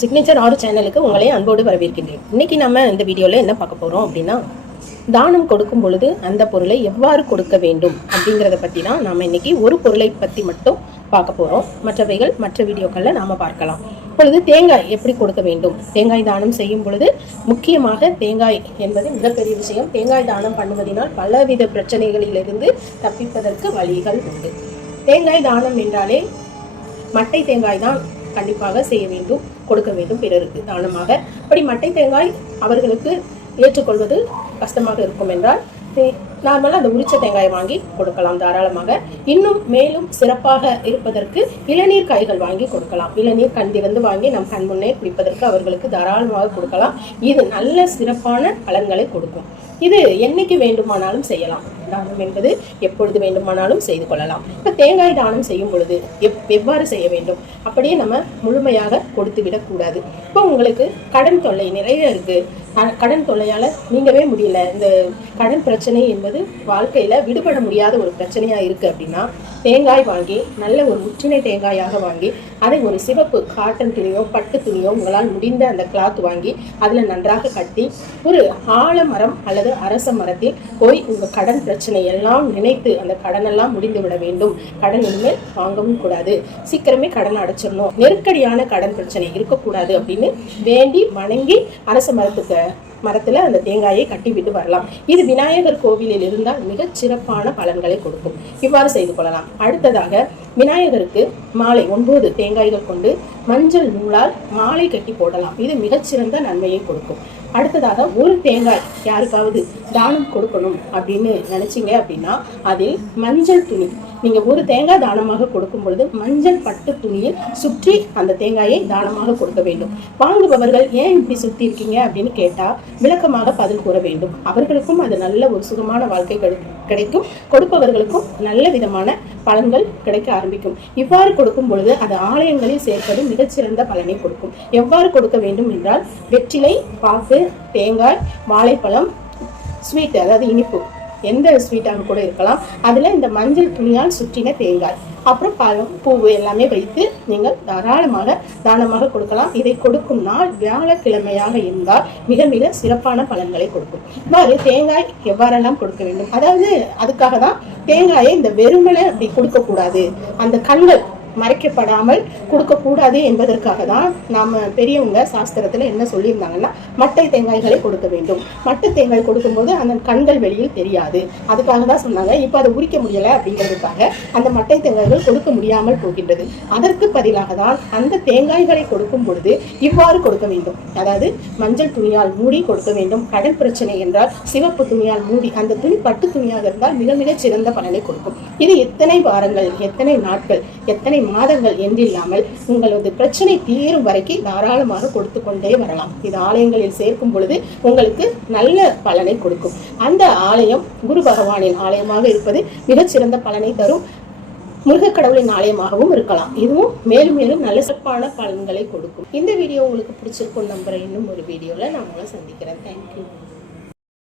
Signature ஆறு சேனலுக்கு உங்களை அன்போடு வரவேற்கின்றேன். இன்னைக்கு நம்ம இந்த வீடியோவில் என்ன பார்க்க போகிறோம் அப்படின்னா, தானம் கொடுக்கும் பொழுது அந்த பொருளை எவ்வாறு கொடுக்க வேண்டும் அப்படிங்கிறத பற்றி தான் நாம் இன்னைக்கு ஒரு பொருளை பற்றி மட்டும் பார்க்க போகிறோம். மற்றவைகள் மற்ற வீடியோக்களில் நாம் பார்க்கலாம். இப்பொழுது தேங்காய் எப்படி கொடுக்க வேண்டும்? தேங்காய் தானம் செய்யும் பொழுது முக்கியமாக தேங்காய் என்பது மிகப்பெரிய விஷயம். தேங்காய் தானம் பண்ணுவதனால் பலவித பிரச்சனைகளிலிருந்து தப்பிப்பதற்கு வழிகள் உண்டு. தேங்காய் தானம் என்றாலே மட்டை தேங்காய் தான் கண்டிப்பாக செய்ய வேண்டும், கொடுக்க வேண்டும் பிறருக்கு தானமாக. அப்படி மட்டை தேங்காய் அவர்களுக்கு ஏற்றுக்கொள்வது கஷ்டமாக இருக்கும் என்றால் நார்மலாக அந்த உரிச்ச தேங்காயை வாங்கி கொடுக்கலாம் தாராளமாக. இன்னும் மேலும் சிறப்பாக இருப்பதற்கு இளநீர் காய்கள் வாங்கி கொடுக்கலாம். இளநீர் கண்டிருந்து வாங்கி நம் கண் முன்னே குடிப்பதற்கு அவர்களுக்கு தாராளமாக கொடுக்கலாம். இது நல்ல சிறப்பான பலன்களை கொடுக்கும். இது என்னைக்கு வேண்டுமானாலும் செய்யலாம். தானம் என்பது எப்பொழுது வேண்டுமானாலும் செய்து கொள்ளலாம். இப்போ தேங்காய் தானம் செய்யும் பொழுது எவ்வாறு செய்ய வேண்டும்? அப்படியே நம்ம முழுமையாக கொடுத்து விடக்கூடாது. இப்போ உங்களுக்கு கடன் தொல்லை நிறைய இருக்கு, கடன் தொல்லையால் நீங்கவே முடியல, இந்த கடன் பிரச்சனை என்பது வாழ்க்கையில் விடுபட முடியாத ஒரு பிரச்சனையாக இருக்குது அப்படின்னா, தேங்காய் வாங்கி நல்ல ஒரு முற்றினை தேங்காயாக வாங்கி அதை ஒரு சிவப்பு காட்டன் துணியோ பட்டு துணியோ உங்களால் முடிந்த அந்த கிளாத் வாங்கி அதில் நன்றாக கட்டி ஒரு ஆலமரம் அல்லது அரச மரத்தில் போய் உங்கள் கடன் பிரச்சனை எல்லாம் நினைத்து அந்த கடனெல்லாம் முடிந்து விட வேண்டும். கடன் இனிமேல் வாங்கவும் கூடாது, சீக்கிரமே கடன் அடைச்சிடணும், நெருக்கடியான கடன் பிரச்சனை இருக்கக்கூடாது அப்படின்னு வேண்டி வணங்கி அரச மரத்தில் அந்த தேங்காயை கட்டி விட்டு வரலாம். இது விநாயகர் கோவிலில் இருந்தால் மிகச் சிறப்பான பலன்களை கொடுக்கும். இவ்வாறு செய்து கொள்ளலாம். அடுத்ததாக விநாயகருக்கு மாலை 9 தேங்காய்கள் கொண்டு மஞ்சள் நூலால் மாலை கட்டி போடலாம். இது மிகச்சிறந்த நன்மையை கொடுக்கும். அடுத்ததாக ஒரு தேங்காய் யாருக்காவது தானம் கொடுக்கணும் அப்படின்னு நினைச்சிங்க அப்படின்னா அதில் மஞ்சள் துணி, நீங்கள் ஒரு தேங்காய் தானமாக கொடுக்கும் பொழுது மஞ்சள் பட்டு துணியில் சுற்றி அந்த தேங்காயை தானமாக கொடுக்க வேண்டும். வாங்குபவர்கள் ஏன் இப்படி சுற்றி இருக்கீங்க அப்படின்னு கேட்டால் விளக்கமாக பதில் கூற வேண்டும். அவர்களுக்கும் அது நல்ல ஒரு சுகமான வாழ்க்கை கிடைக்கும், கொடுப்பவர்களுக்கும் நல்ல விதமான பலன்கள் கிடைக்க ஆரம்பிக்கும். இவ்வாறு கொடுக்கும் பொழுது அது ஆலயங்களில் சேர்ப்பது மிகச்சிறந்த பலனை கொடுக்கும். எவ்வாறு கொடுக்க வேண்டும் என்றால், வெற்றிலை, பாக்கு, தேங்காய், வாழைப்பழம், ஸ்வீட் அதாவது இனிப்பு, எந்த ஸ்வீட்டாக கூட இருக்கலாம், அதில் இந்த மஞ்சள் துணியால் சுற்றின தேங்காய், அப்புறம் பழம், பூவு எல்லாமே வைத்து நீங்கள் தாராளமாக தானமாக கொடுக்கலாம். இதை கொடுக்கும் நாள் வியாழக்கிழமையாக இருந்தால் மிக மிக சிறப்பான பலன்களை கொடுக்கும். இவ்வாறு தேங்காய் எவ்வாறெல்லாம் கொடுக்க வேண்டும், அதாவது அதுக்காக தான் தேங்காயை இந்த வெறுமனை அப்படி கொடுக்கக்கூடாது, அந்த கண்கள் மறைக்கப்படாமல் கொடுக்கக்கூடாது என்பதற்காக தான் நாம் பெரியவங்க சாஸ்திரத்தில் என்ன சொல்லியிருந்தாங்கன்னா, மட்டை தேங்காய்களை கொடுக்க வேண்டும். மட்டை தேங்காய் கொடுக்கும்போது அந்த கண்கள் வெளியில் தெரியாது, அதுக்காக தான் சொன்னாங்க. இப்போ அதை உரிக்க முடியலை அப்படிங்கிறதுக்காக அந்த மட்டை தேங்காய்கள் கொடுக்க முடியாமல் போகின்றது. அதற்கு பதிலாக தான் அந்த தேங்காய்களை கொடுக்கும் பொழுது இவ்வாறு கொடுக்க வேண்டும். அதாவது மஞ்சள் துணியால் மூடி கொடுக்க வேண்டும். கடன் பிரச்சனை என்றால் சிவப்பு துணியால் மூடி, அந்த துணி பட்டு துணியாக இருந்தால் மிக மிக சிறந்த பலனை கொடுக்கும். இது எத்தனை வாரங்கள், எத்தனை நாட்கள், எத்தனை மாதங்கள் என்றில்லாமல் உங்களது பிரச்சனை தீரும் வரைக்கும் தாராளமாக கொடுத்து கொண்டே வரலாம். இது ஆலயங்களில் சேர்க்கும் பொழுது உங்களுக்கு நல்ல பலனை கொடுக்கும். அந்த ஆலயம் குரு பகவானின் ஆலயமாக இருப்பது மிகச்சிறந்த பலனை தரும். முருகக் கடவுளின் ஆலயமாகவும் இருக்கலாம். இதுவும் மேலும் மேலும் நல்ல சிறப்பான பலன்களை கொடுக்கும். இந்த வீடியோ உங்களுக்கு பிடிச்சிருக்கும் நம்புறேன். இன்னும் ஒரு வீடியோவில் நான் உங்களை சந்திக்கிறேன். தேங்க்யூ.